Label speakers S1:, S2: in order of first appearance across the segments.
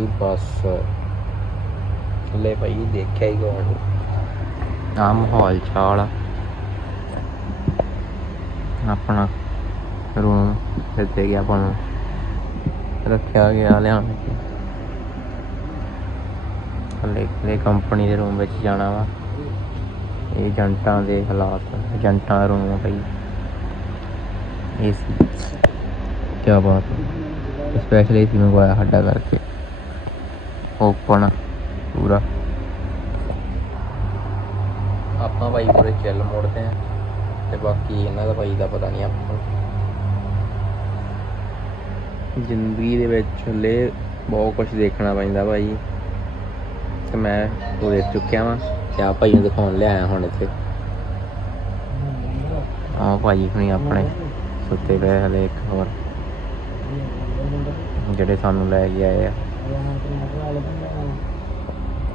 S1: ਇਹਨਾਂ ਦੀ ਹੋ ਗਈ ਬੱਸ। ਲੈ ਭਾਈ ਦੇਖਿਆ ਹੀ ਗੋਣ ਆ। ਮਾਹੌਲ ਚਾਲ ਆ। ਆਪਣਾ ਰੂਮ ਦਿੱਤੇ ਗਿਆ ਆਪਾਂ ਨੂੰ। ਰੱਖਿਆ ਗਿਆ ਲਿਆਣ ਕੇ ਹਲੇ ਹਲੇ ਕੰਪਨੀ ਦੇ ਰੂਮ ਵਿੱਚ ਜਾਣਾ ਵਾ। ਇਹ ਏਜੰਟਾਂ ਦੇ ਹਾਲਾਤ, ਏਜੰਟਾਂ ਦਾ ਰੂਮ ਆ ਭਾਈ। ਏਸੀ ਕੀ ਬਾਤ ਹੈ ਸਪੈਸ਼ਲ ਏਸੀ ਮੰਗਵਾਇਆ ਸਾਡਾ ਕਰਕੇ। ਓਪਨ ਪੂਰਾ। ਆਪਾਂ ਭਾਈ ਪੂਰੇ ਚੱਲ ਮੋੜਦੇ ਆ। ਤੇ ਬਾਕੀ ਇਹਨਾਂ ਦਾ ਭਾਈ ਦਾ ਪਤਾ ਨਹੀਂ ਆਪਾਂ ਜ਼ਿੰਦਗੀ ਦੇ ਵਿੱਚ ਹਲੇ ਬਹੁਤ ਕੁਝ ਦੇਖਣਾ ਪੈਂਦਾ ਭਾਈ ਤੇ ਮੈਂ ਉਹ ਦੇਖ ਚੁੱਕਿਆ ਵਾਂ। ਤੇ ਆ ਭਾਈ ਨੂੰ ਦਿਖਾਉਣ ਲਿਆਇਆ ਹੁਣ ਇੱਥੇ। ਆ ਭਾਈ ਹੁਣੀ ਆਪਣੇ ਸੁੱਤੇ ਪਏ ਹਲੇ ਇੱਕ ਹੋਰ। ਜਿਹੜੇ ਸਾਨੂੰ ਲੈ ਕੇ ਆਏ ਆ।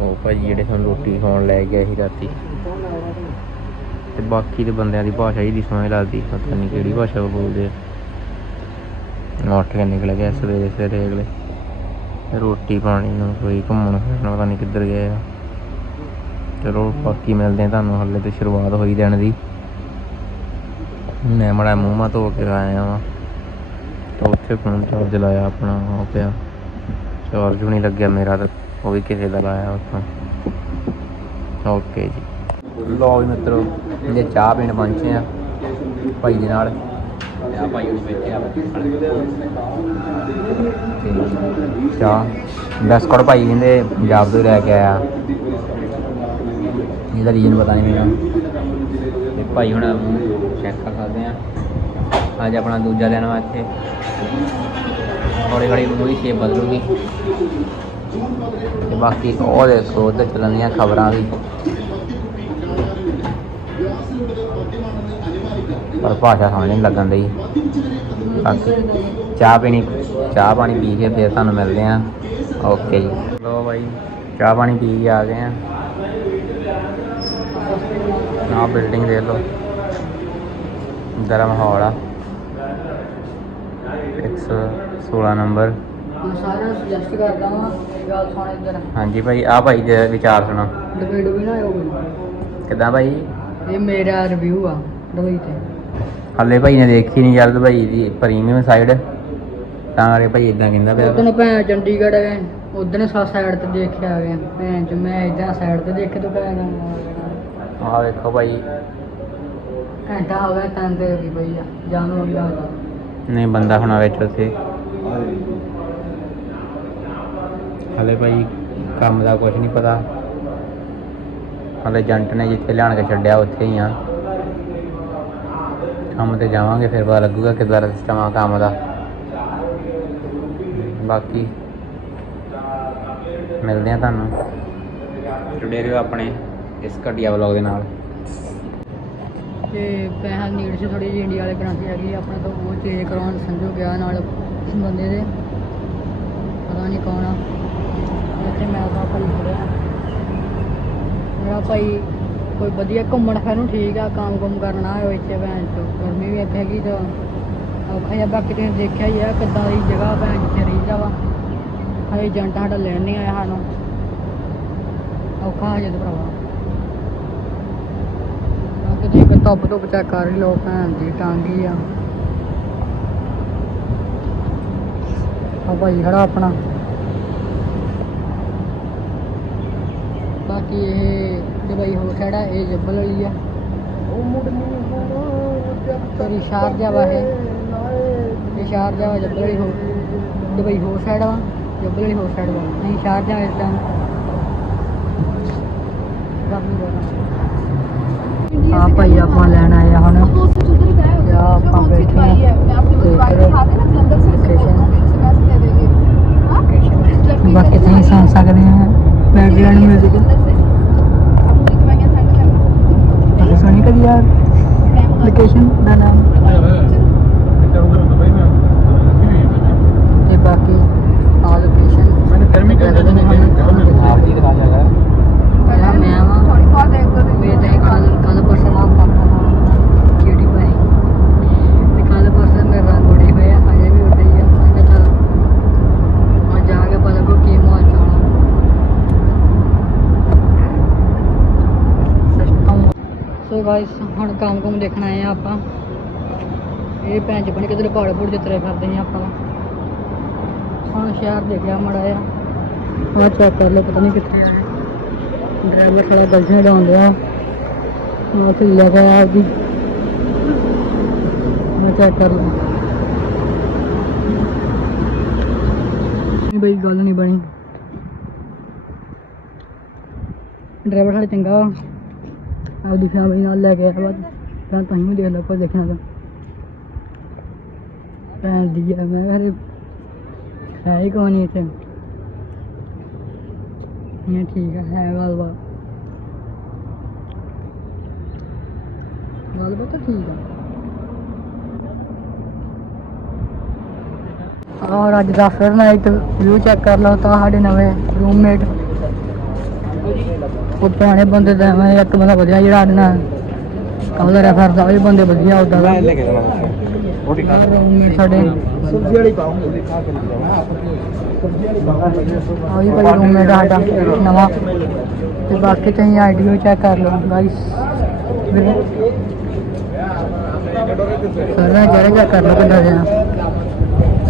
S1: ਉਹ ਭਾਈ ਜਿਹੜੇ ਸਾਨੂੰ ਰੋਟੀ ਖਾਣ ਲੈ ਕੇ ਸੀ ਰਾਤੀ। ਤੇ ਬਾਕੀ ਦੇ ਬੰਦਿਆਂ ਦੀ ਭਾਸ਼ਾ ਹੀ ਨਹੀਂ ਸਮਝ ਲੱਗਦੀ, ਪਤਾ ਨਹੀਂ ਕਿਹੜੀ ਭਾਸ਼ਾ ਉਹ ਬੋਲਦੇ ਆ। ਉੱਠ ਕੇ ਨਿਕਲ ਗਿਆ ਸਵੇਰੇ ਸਵੇਰੇ ਅਗਲੇ। ਰੋਟੀ ਪਾਣੀ ਨੂੰ ਕੋਈ ਘੁੰਮਣ ਫਿਰਨ, ਪਤਾ ਨਹੀਂ ਕਿੱਧਰ ਗਏ ਆ। ਚਲੋ ਬਾਕੀ ਮਿਲਦੇ ਆ ਤੁਹਾਨੂੰ ਹੱਲੇ ਤੇ ਸ਼ੁਰੂਆਤ ਹੋਈ ਦੇਣ ਦੀ। ਮੈਂ ਮੜਾ ਮੂੰਹ ਮਾ ਧੋ ਕੇ ਆਇਆ ਵਾਂ। ਤਾਂ ਉੱਥੇ ਫੋਨ ਚਾਰਜ ਲਾਇਆ ਆਪਣਾ, ਉਹ ਪਿਆ। ਚਾਰਜ ਵੀ ਨਹੀਂ ਲੱਗਿਆ ਮੇਰਾ ਤਾਂ, ਉਹ ਵੀ ਕਿਸੇ ਦਾ ਲਾਇਆ ਉੱਥੋਂ। ਓਕੇ ਜੀ। ਲੋ ਵੀ ਮਿੱਤਰੋ ਜੇ ਚਾਹ ਪੀਣ ਪਹੁੰਚੇ ਆ ਭਾਈ ਦੇ ਨਾਲ। ਤੇ ਆ ਭਾਈ ਉਹ ਬੈਠੇ ਆ। ਚਾਹ, ਬਿਸਕੁਟ ਭਾਈ ਕਹਿੰਦੇ ਪੰਜਾਬ ਤੋਂ ਲੈ ਕੇ ਆਇਆ। ਇਹਦਾ ਰੀਜਨ ਪਤਾ ਨਹੀਂ ਮੈਨੂੰ। ਤੇ ਭਾਈ ਹੁਣ ਚੈੱਕ ਕਰ ਸਕਦੇ ਆ। ਅੱਜ ਆਪਣਾ ਦੂਜਾ ਦਿਨ ਵਾ ਇੱਥੇ। ਹੌਲੀ ਹੌਲੀ ਪੂਰੀ ਸ਼ੇਪ ਬਦਲੂਗੀ। ਤੇ ਬਾਕੀ ਉਹ ਦੇਖੋ ਉੱਧਰ ਚੱਲਣ ਖਬਰਾਂ ਵੀ। ਪਰ ਭਾਸ਼ਾ ਸਮਝ ਨਹੀਂ ਲੱਗਣ ਦੀ ਬਾਕੀ ਚਾਹ ਪੀਣੀ, ਚਾਹ ਪਾਣੀ ਪੀ ਕੇ ਫਿਰ ਤੁਹਾਨੂੰ ਮਿਲਦੇ ਆ ਓਕੇ ਜੀ। ਲੋ ਬਾਈ, ਚਾਹ ਪਾਣੀ ਪੀ ਕੇ ਆ ਗਏ ਆ ਆ ਬਿਲਡਿੰਗ ਦੇਖ ਲਓ। ਗਰਮ ਮਾਹੌਲ ਆ। 116 ਨੰਬਰ।
S2: ਮੈਂ ਸਾਰਿਆਂ ਨੂੰ ਸੁਜੈਸਟ ਕਰਦਾ ਹਾਂ ਗੱਲ ਸੁਣ ਇੱਧਰ
S1: ਹਾਂਜੀ ਭਾਈ ਆ ਭਾਈ ਦੇ ਵਿਚਾਰ ਸੁਣੋ।
S2: ਡਬੇ ਡਬੇ ਨਾ ਕੋਈ।
S1: ਕਿਦਾਂ ਭਾਈ?
S2: ਇਹ ਮੇਰਾ ਰਿਵਿਊ ਆ ਡਬਈ ਤੇ।
S1: ਹੱਲੇ ਭਾਈ ਨੇ ਦੇਖੀ ਨਹੀਂ ਜਲਦ ਭਾਈ ਦੀ ਪ੍ਰੀਮੀਅਮ ਸਾਈਡ ਤਾਂ ਕਰਕੇ ਭਾਈ ਇਦਾਂ ਕਹਿੰਦਾ ਪਿਆ
S2: ਉਦੋਂ ਭੈਣ ਚੰਡੀਗੜ੍ਹ ਗਏ ਉਦੋਂ ਸਾ ਸਾਈਡ ਤੇ ਦੇਖਿਆ ਗਿਆ ਭੈਣ ਚ ਮੈਂ ਇਦਾਂ ਸਾਈਡ ਤੇ ਦੇਖੇ ਤੋਂ ਭੈਣ
S1: ਆਹ ਵੇਖੋ ਭਾਈ।
S2: ਘੰਟਾ ਹੋ ਗਿਆ ਤਾਂ ਤੇ ਵੀ ਪਈ ਆ ਜਾਣੋ ਅਗਲਾ ਆ ਜਾ
S1: ਨਹੀਂ ਬੰਦਾ ਹੋਣਾ ਵਿੱਚ ਉੱਥੇ। ਹਲੇ ਭਾਈ ਕੰਮ ਦਾ ਕੁਝ ਨਹੀਂ ਪਤਾ। ਹਲੇ ਏਜੰਟ ਨੇ ਜਿੱਥੇ ਲਿਆਣ ਕੇ ਛੱਡਿਆ ਉੱਥੇ ਹੀ ਆ। ਕੰਮ ਤੇ ਜਾਵਾਂਗੇ, ਫਿਰ ਪਤਾ ਲੱਗੂਗਾ ਕਿੱਦਾਂ ਦਾ ਸਿਸਟਮ ਆ ਕੰਮ ਦਾ। ਬਾਕੀ ਮਿਲਦੇ ਆ ਤੁਹਾਨੂੰ। ਜੁੜੇ ਰਹੋ ਆਪਣੇ ਇਸ ਘਟੀਆ ਵਲੌਗ ਦੇ ਨਾਲ।
S2: ਤੇ ਪੈਸਾ ਨੀਡ ਸੀ ਥੋੜੀ ਜਿਹੀ ਇੰਡੀਆ ਵਾਲੇ ਕਰੰਸੀ ਹੈਗੀ ਆਪਣਾ ਤਾਂ ਉਹ ਚੇਂਜ ਕਰਾਉਣ ਸੰਜੋ ਗਿਆ ਨਾਲ ਬੰਦੇ ਦੇ। ਪਤਾ ਨਹੀਂ ਕੌਣ ਆ। ਇੱਥੇ ਮੈਂ ਤਾਂ ਭਾਈ ਖੜਿਆ ਮੇਰਾ ਭਾਈ ਕੋਈ ਵਧੀਆ ਘੁੰਮਣ ਫਿਰਨ ਠੀਕ ਆ, ਕੰਮ ਕੁਮ ਕਰਨਾ ਹੋਇਆ ਇੱਥੇ ਭੈਣ ਚੋ ਗਰਮੀ ਵੀ ਇੱਥੇ ਹੈਗੀ ਤਾਂ ਔਖਾ ਜਿਹਾ ਬਾਕੀ ਤੁਸੀਂ ਦੇਖਿਆ ਹੀ ਆ ਕਿੱਦਾਂ ਦੀ ਜਗ੍ਹਾ ਭੈਣ ਜਿੱਥੇ ਰਹੀਦਾ ਵਾ। ਹਜੇ ਏਜੰਟ ਸਾਡਾ ਲੈਣ ਨਹੀਂ ਆਇਆ ਸਾਨੂੰ। ਔਖਾ ਹਜੇ ਤੇ ਭਰਾਵਾ ਬਾਕੀ ਤੁਸੀਂ ਕਿ ਧੁੱਪ ਧੁੱਪ ਚੈੱਕ ਕਰ ਹੀ ਲੋ ਭੈਣ ਦੀ ਟਾਂਗੀ ਆ। ਆ ਭਾਈ ਖੜਾ ਆਪਣਾ। ਬਾਕੀ ਇਹ ਦੁਬਈ ਹੋ ਸਾਈਡ ਇਹ ਜੱਬਲ ਵਾਲੀ ਆ। ਸੋਰੀ ਸ਼ਾਰਜਾ ਵਾ ਇਹ ਇਹ ਸ਼ਾਰਜਾ ਵਾ ਜੱਬਲ ਵਾਲੀ ਹੋ ਦੁਬਈ ਹੋ ਸਾਈਡ ਵਾ, ਜੱਬਲ ਵਾਲੀ ਹੋ ਸਾਈਡ ਵਾ। ਨਹੀਂ ਸ਼ਾਰਜਾ ਇਸ ਟਾਈਮ ਗਰਮੀ ਬਹੁਤ ਆ ਭਾਈ ਆਪਾਂ ਲੈਣ ਆਏ ਆ ਹੁਣ। ਜਾਂ ਆਪਾਂ ਬੈਠੇ ਆ। ਬਾਕੀ ਤੁਸੀਂ ਸੁਣ ਸਕਦੇ ਆ ਬੈਕਗ੍ਰਾਉਂਡ ਮਿਊਜ਼ਿਕ ਸੁਣੀ ਕਦੀ ਯਾਰ? ਲੋਕੇਸ਼ਨ ਦਾ ਨਾਮ ਤੇ ਬਾਕੀ ਆ ਲੋਕੇਸ਼ਨ
S1: ਆਪ ਜੀ ਦਿਖਾ ਸਕਦਾ
S2: ਪਹਿਲਾਂ ਮੈਂ ਆਵਾਂ ਮੇਰੇ ਤੇ ਕੱਲ ਕੱਲ ਪਰਸੋਂ ਆ ਪਾਪਾ ਨਾਲ ਕਿਹੜੀ ਪਾਈ ਤੇ ਕੱਲ ਪਰਸੋਂ ਮੇਰਾ ਰੰਗ ਕੰਮ ਕੁਮ ਦੇਖਣ ਆਏ ਆ ਆਪਾਂ। ਇਹ ਭੈਣ ਚ ਬਣ ਕਿਤੇ ਪਹਾੜ ਪੂੜ ਜਿੱਤਰੇ ਫਿਰਦੇ ਆ ਆਪਾਂ। ਹੁਣ ਸ਼ਹਿਰ ਦੇਖਿਆ, ਮੜਾ ਆ ਆ ਚੈੱਕ ਕਰ ਲਓ ਪਤਾ ਨਹੀਂ ਕਿੱਥੇ ਆ। ਡਰਾਈਵਰ ਸਾਡਾ ਗਲਤੀਆਂ ਡਾਉਂਦਾ ਉਹ ਤੇ ਲਗਾ ਆਪਦੀ ਮੈਂ ਚੈੱਕ ਕਰ ਲਾਂ ਨਹੀਂ ਬਈ, ਗੱਲ ਨਹੀਂ ਬਣੀ। ਡਰਾਈਵਰ ਸਾਡਾ ਚੰਗਾ। ਵਾ। ਆਪਦੀ ਫੈਮਿਲੀ ਨਾਲ ਲੈ ਕੇ ਆਇਆ ਵਾ। ਤਾਂ ਤੁਸੀਂ ਵੀ ਦੇਖ ਦੇਖਣਾ ਤਾਂ। ਭੈਣ ਦੀ ਆ, ਮੈਂ ਕਿਹਾ ਹੈ ਹੀ ਕੋਈ ਨਹੀਂ ਇੱਥੇ ਇਹ ਠੀਕ ਆ, ਹੈ ਗੱਲਬਾਤ ਗੱਲਬਾਤ ਤਾਂ ਠੀਕ ਆ। ਔਰ ਅੱਜ ਦਾ ਫਿਰ ਨਾਈਟ ਵਿਊ ਚੈੱਕ ਕਰ ਲਓ ਤਾਂ ਸਾਡੇ ਨਵੇਂ ਰੂਮਮੇਟ ਉਹ ਪੁਰਾਣੇ ਬੰਦੇ ਦਾ ਐਵੇਂ ਇੱਕ ਬੰਦਾ ਵਧੀਆ ਜਿਹੜਾ ਸਾਡੇ ਨਾਲ। ਕਮਲਾ ਰਿਹਾ ਫਿਰਦਾ ਉਹ ਵੀ ਬੰਦੇ ਵਧੀਆ ਉਦਾਂ ਦਾ।
S1: ਲੈ ਕੇ ਜਾਣਾ ਰੋਟੀ ਖਾ
S2: ਸਾਡੇ
S1: ਸਬਜ਼ੀ ਵਾਲੀ ਪਾਉਂਗੇ
S2: ਆ ਵੀ ਭਾਈ ਰੂਮਮੇਟ ਸਾਡਾ ਨਵਾਂ। ਤੇ ਬਾਕੀ ਤੁਸੀਂ ਆਈਡੀਓ ਚੈੱਕ ਕਰ ਲਓ ਗਾਇਸ ਸਾਰਾ ਜਿਹੜੇ ਚੈੱਕ ਕਰ ਲਓ ਕਿੱਦਾਂ ਦੇ ਆ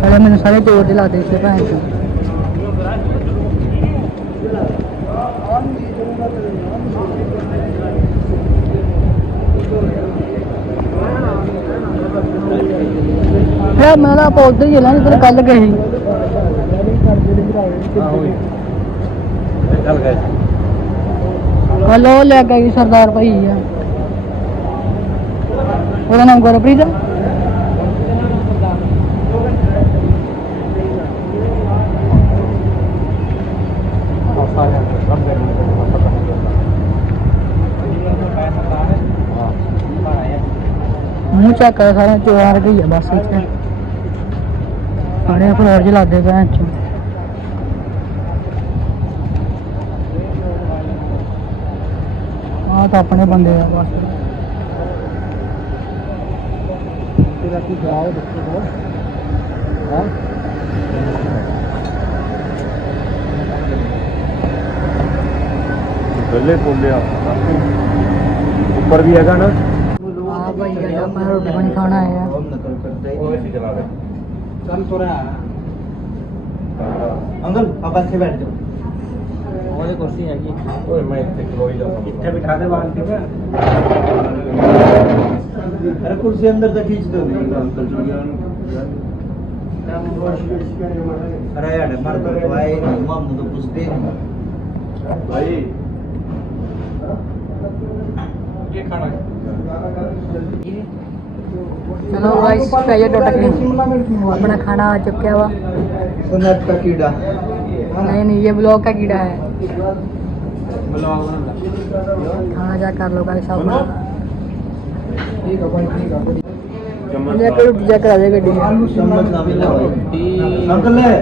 S2: ਸਾਰੇ ਮੈਨੂੰ ਸਾਰੇ ਜੋਰ ਦੇ ਲਾ ਦੇ ਸੀ ਭੈਣ ਚੋਂ ਫਿਰ ਮੈਂ ਤਾਂ ਆਪਾਂ ਉੱਧਰ ਹੀ ਲੈਣਾ ਜਿੱਧਰ ਕੱਲ ਗਏ ਸੀ।
S1: ਚੱਲ ਗਏ
S2: ਕੱਲ ਉਹ ਲੈ ਕੇ ਗਈ ਸਰਦਾਰ ਭਾਈ ਆ। ਉਹਦਾ ਨਾਮ ਗੁਰਪ੍ਰੀਤ ਆ। ਮੂੰਹ ਚੱਕ ਕਰ ਸਾਰਾ ਚੋਰ ਗਈ ਆ ਬਸ ਇੱਥੇ। ਸਾਰੇ ਫਲੋਰ ਚ ਲਾਦੇ ਭੈਣ ਚ ਆਹ ਤਾਂ ਆਪਣੇ ਬੰਦੇ ਆ ਬਸ।
S1: ਤੇਰਾ ਕੀ ਜਵਾਬ ਦੱਸੋ ਹਾਂ? ਬੱਲੇ ਬੋਲਿਆ ਉੱਪਰ ਵੀ ਹੈਗਾ ਨਾ।
S2: ਆ ਭਾਈ ਆ ਆਪਾਂ ਰੋਟੀ ਪਾਣੀ ਖਾਣਾ ਆਏ ਆ।
S1: ਉਹ ਅਸੀਂ ਚਲਾ ਦੇ
S3: चल तो रहा है अंकल आप अच्छे बैठ जाओ
S1: ਉਹਦੇ ਕੁਰਸੀ ਹੈਗੀ ਓਏ ਮੈਂ ਇੱਥੇ ਖਲੋਈ ਜਾ
S3: इतने बिठा दे बाल्टी पे अरे कुर्सी अंदर तक खींच दो अरे यार मर तो आए नहीं हम तो कुछ दे नहीं
S1: ਭਾਈ ਕੀ ਖਾਣਾ
S2: चलो गाइस पहले डोटा के अपना खाना आ चुका हुआ
S3: सुनत का कीड़ा
S2: नहीं नहीं ये ब्लॉग का कीड़ा है खाना जा कर लो गाइस
S3: अपना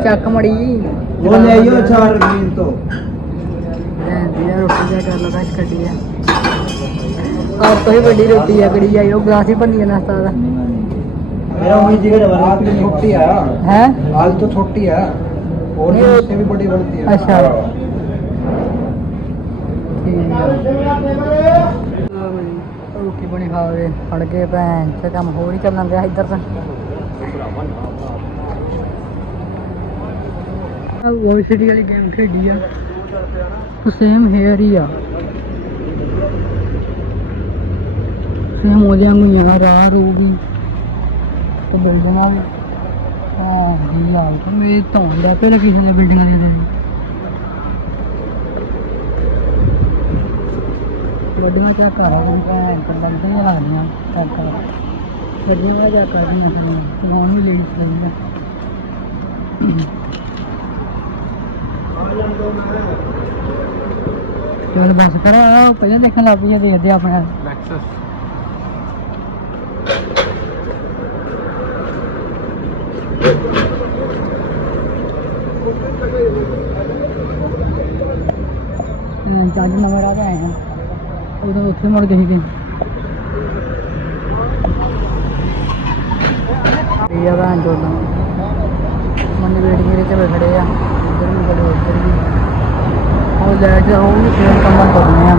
S2: चक मड़ी
S3: वो ले आइयो चार तो
S2: ਲੈਂਦੀ ਆ ਰੋਟੀ ਜਾ ਕਰ लो गाइस ਗੱਡੀ ਆ ਆਪ ਤੋਂ ਹੀ ਵੱਡੀ ਰੋਟੀ ਆ ਗੜੀ ਆਈ ਉਹ ਗਲਾਸ ਹੀ ਭੰਨੀ ਨਾਸਤਾ ਦਾ
S3: मेरा वही जिगर है रात में छोटी है
S2: ਹੈ
S3: आज तो छोटी है और
S2: नहीं,
S3: उससे भी बड़ी बनती है
S2: ਅੱਛਾ ਠੀਕ ਆ ਰੋਟੀ ਬਣੀ ਖਾਵੇ ਫੜ ਕੇ ਭੈਣ ਤੇ ਕੰਮ ਹੋਰ ਹੀ ਚੱਲਣ ਰਿਹਾ ਇੱਧਰ ਤਾਂ ਉਹ ਸਿਟੀ ਵਾਲੀ ਗੇਮ ਖੇਡੀ ਆ ਸੇਮ ਹੇਅਰ ਹੀ ਆ। ਉਹਦੇ ਵਾਂਗੂ ਹੀ ਆ ਰਾਹ ਰੂ ਵੀ ਤੇ ਬਿਲਡਿੰਗਾਂ ਵੀ ਹਾਂ ਜੀ ਹਾਲ ਤਾਂ ਮੇਰੇ ਧੌਣ ਦਾ ਪਹਿਲਾਂ ਕਿਸੇ ਨੇ ਬਿਲਡਿੰਗਾਂ ਦੇ ਦੇ ਵੱਡੀਆਂ ਚਾ ਘਰ ਵੀ ਭੈਣ ਤੇ ਲੱਗਦੇ ਹੀ ਲਾਣੀਆਂ ਚੱਕ ਕਰ ਗੱਡੀਆਂ ਜਾ ਕਰਦੀਆਂ ਸਾਨੂੰ ਸਮਾਨ ਵੀ ਲੇਡੀਜ਼ ਲੱਗਦਾ ਚਲ ਬਸ ਕਰ ਪਹਿਲਾਂ ਦੇਖਣ ਲੱਗ ਪਈਆਂ ਦੇਖਦੇ ਆ ਆਪਣੇ।
S1: ਲੈਕਸਸ
S2: ਜੱਜ ਨਵਾਂ ਰਾਹ ਤੇ ਆਏ ਆ ਉਦੋਂ ਉੱਥੇ ਮੁੜ ਗਏ ਸੀਗੇ ਇਹ ਆ ਭੈਣ ਚੋਦ। मैंने वेट गिरे थे खड़े हैं। इधर भी खड़े हो इधर भी। और लाइट होगी फिर कमर कर रहे हैं।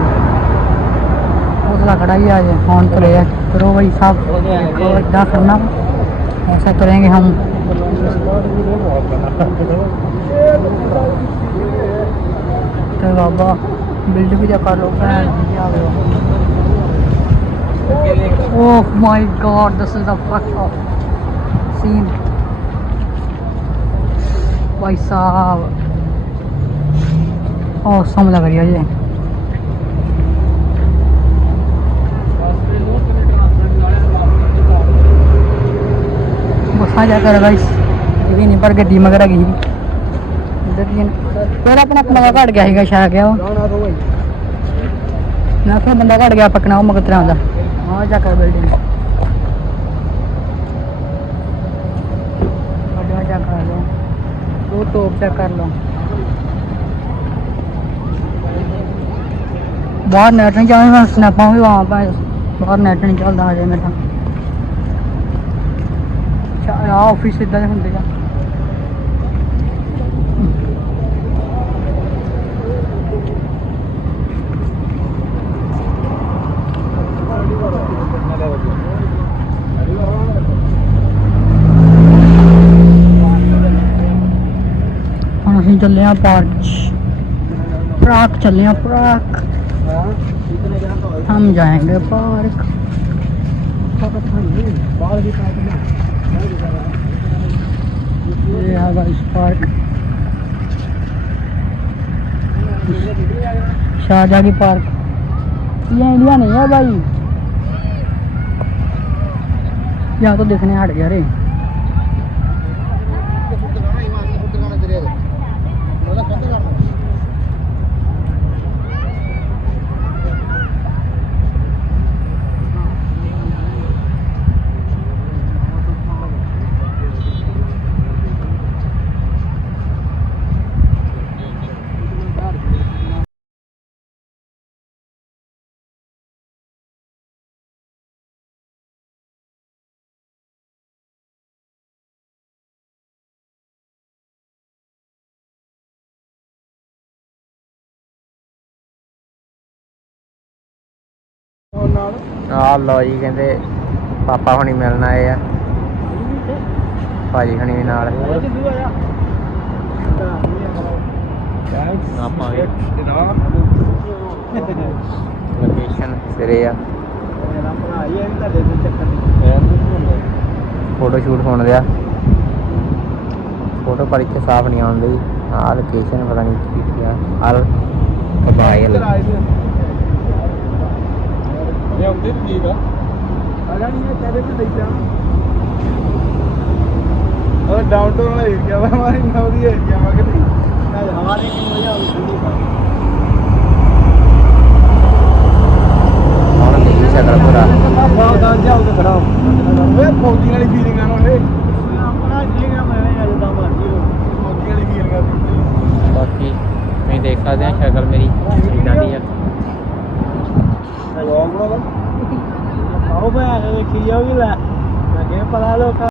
S2: उसका खड़ा ही आज फ़ोन पर है। करो भाई साहब क्या करना। ऐसा करेंगे हम। तो बाबा बिल्ड भी देखा लोग Oh my god, this is the fuck up scene. भाई साहब औसम लग रही है ये गुस्सा जा कर गाइस ਇਹ ਵੀ ਨਹੀਂ ਪਰ ਗੱਡੀ ਮਗਰ ਆ ਗਈ ਇਧਰ ਵੀ ਪਹਿਲਾਂ ਆਪਣਾ ਕਮਰਾ ਘਟ ਗਿਆ ਸੀਗਾ ਸ਼ਾਇਦ ਗਿਆ ਉਹ ਮੈਂ ਕਿਹਾ ਬੰਦਾ ਘਟ ਗਿਆ ਪਕਣਾ ਉਹ ਮਗਰ ਤਰ੍ਹਾਂ ਦਾ ਹਾਂ ਜਾ ਕਰ ਬਿਲਡਿੰਗ ਟੋਪ ਚੈੱਕ ਕਰ ਲਓ। ਬਾਹਰ ਨੈਟ ਨਹੀਂ ਚੱਲਦਾ, ਮੈਂ ਸਨੈਪਾਂ ਵੀ ਵਾਂ ਪਾ ਬਾਹਰ ਨੈਟ ਨਹੀਂ ਚੱਲਦਾ ਹਜੇ ਮੇਰਾ। ਆ ਆਫਿਸ ਇਦਾਂ ਦੇ ਹੁੰਦੇ ਆ। ਹੁਣ ਅਸੀਂ ਚੱਲੇ ਆ ਪਾਰਕ 'ਚ। प्राग चले हैं प्राग हम जाएंगे पार्क ये है गाइस पार्क शाहजहाँ की पार्क ये इंडिया नहीं है भाई यहाँ तो देखने हट गया रे
S1: ਆ ਲੋ ਜੀ ਕਹਿੰਦੇ ਪਾਪਾ ਹੁਣੀ ਮਿਲਣ ਆਏ ਆ। ਭਾਜੀ ਹੁਣੀ ਵੀ ਨਾਲ। ਆਪਾਂ ਵੀ ਲੋਕੇਸ਼ਨ ਸਿਰੇ ਆ। ਫੋਟੋ ਸ਼ੂਟ ਹੋਣ ਦਿਆ। ਫੋਟੋ ਪਰ ਇੱਥੇ ਸਾਫ਼ ਨਹੀਂ ਆਉਂਦੀ ਆ ਲੋਕੇਸ਼ਨ ਪਤਾ ਨਹੀਂ ਕੀ ਆ। ਹਲ ਕਬਾਇਲ
S4: ਲਿਆਉਂਦੇ ਵੀ ਠੀਕ ਆ। ਅਗਾਂ ਨਹੀਂ ਕਹਦੇ ਕਿ ਲਈ ਜਾ ਉਹ ਡਾਊਨਟਾਊਨ ਵਾਲਾ ਏਰੀਆ ਵਾ ਮਾਰੀ ਨਾ ਉਹਦੀ ਏਰੀਆ ਵਾ ਕਿ ਨਹੀਂ?
S1: ਹਮਾਰੇ ਕੀ ਮਜ਼ਾ ਆਉਂਦੀ ਠੰਡੀ ਪਾ ਹੁਣ ਨਹੀਂ ਸ਼ਕਲ ਪੂਰਾ
S4: ਸਾਵਧਾਨ ਜਾ ਉਹ ਖਰਾਬ ਓਏ ਫੌਜੀ ਵਾਲੀ ਫੀਲਿੰਗ ਆ ਨਾ ਓਏ ਆਪਣਾ ਫੀਲਿੰਗ ਆ ਮੈਂ ਅੱਜ ਦਾ ਮਾਰਦੀ ਫੌਜੀ ਵਾਲੀ ਫੀਲਿੰਗ ਆ।
S1: ਬਾਕੀ ਤੁਸੀਂ ਦੇਖ ਸਕਦੇ ਆ ਸ਼ਕਲ ਮੇਰੀ। ਇਦਾਂ ਦੀ ਆ।
S4: ਆਓ ਭੈਣ ਦੇਖੀ ਜਾਓਗੀ ਲੈ ਲੱਗੇ ਪਤਾ ਲੋਕਾਂ